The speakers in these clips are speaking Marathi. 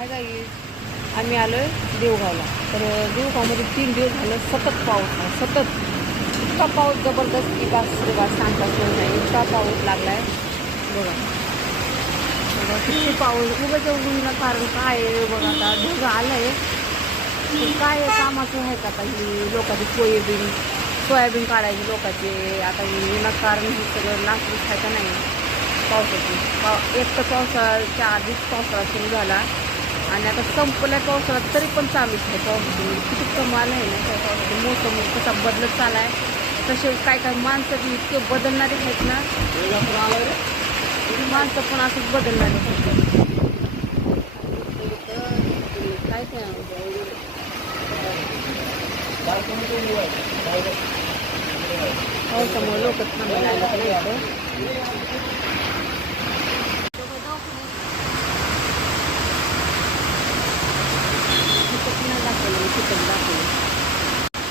काय काही आम्ही आलोय देवगावला. तर देवगावमध्ये 3 दिवस झालं सतत पाऊस आहे. सतत इतका पाऊस जबरदस्त की बस रे बस सांगता सोय नाही. इतका पाऊस लागलाय बघा. किती पाऊस उगाच एवढं कारण काय आहे बघा. आता ढग आलंय पण काय कामाचं आहे का आता ही लोकांची सोयाबीन काढायची लोकांचे. आता ही विनाकारण हे सगळं नाचून खायचं नाही पावसाची. एक तर पावसाच्या आधीच पावसाळा सुरू झाला आणि आता संपल्या पावसाळा तरी पण चालूच आहे. पावसाची किती कमाल आहे ना. पावसाचे मोसम कसा बदलत चालला आहे. तसे काय काय माणसं बी इतके बदलणारे आहेत ना. माणसं पण असंच बदलणारे आहेत. काय पावसामुळे लोक थांबायला लागले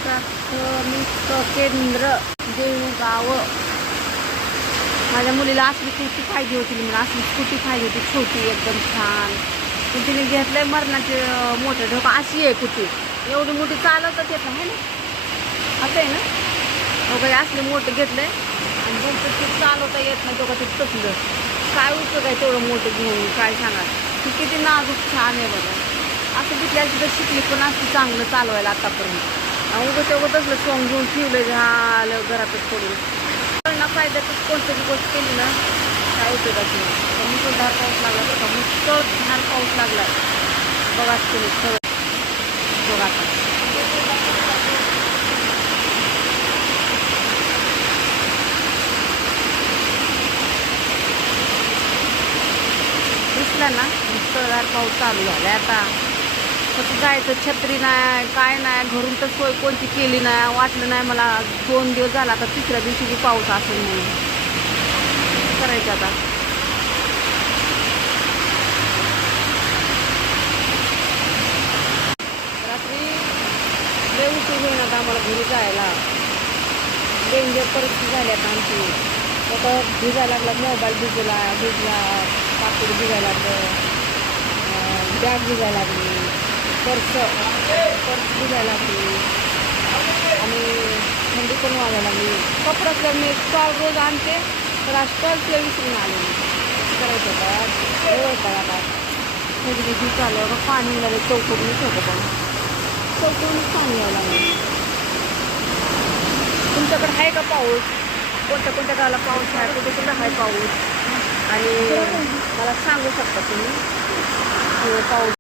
प्राथमिक केंद्र देवगाव. माझ्या मुलीला असली कुर्ती पाहिजे होती. म्हणून असली स्कूटी पाहिजे होती छोटी एकदम छान. पण तिने घेतलंय मरणाचे मोठे ढोका. अशी आहे कुर्ती एवढी मोठी चालवतच येत आहे ना. असं आहे ना. वगैरे असले मोठं घेतलंय आणि नंतर ते चालवता येत नाही. दोघं ते तसलं काय उपयोग आहे तेवढं मोठं घेऊन. काय सांगा ती किती नाजूक छान आहे बघा. असं घेतल्या तर शिकली पण असं चांगलं चालवायला आतापर्यंत. उगं तेवढं तसलं सॉंग घेऊन ठेवलं झालं घरातच पडून. ना फायद्यातच कोणतरी गोष्ट केली ना काय उपयोगाची नाही. मुसळधार पाऊस लागला बरं का. मुसळधार पाऊस लागला बघा तुम्ही सगळं बघा. आता दिसला ना मुसळधार पाऊस चालू झाला. आता कसं जायचं छत्री नाही काय नाही. घरून तर सोय कोणती केली नाही. वाटलं नाही मला 2 दिवस झाला. आता तिसऱ्या दिवशी बी पाऊस असेल म्हणून करायचं आता. रात्री लय उशीर होईन आता आम्हाला घरी जायला. डेंजर परिस्थिती झाली आता आमची. आता भिजायला लागला. मोबाईल भिजला कापड भिजायला लागलं. बॅग भिजायला लागली. पर्स भिजायला लागली आणि थंडी पण वाजायला लागली. कपड्यातलं मी स्टॉल रोज आणते तर आज स्टॉलला विसरून आले. करायचं होता एवढं आता थंडी ती चालू आहे. पाणी लागले चौकडूनच होतं पण चौकडूनच पाणी यावं लागलं. तुमच्याकडे आहे का पाऊस? कोणत्या कोणत्या गावाला पाऊस आहे? कुठे कुठे आहे पाऊस? आणि मला सांगू शकता तुम्ही पाऊस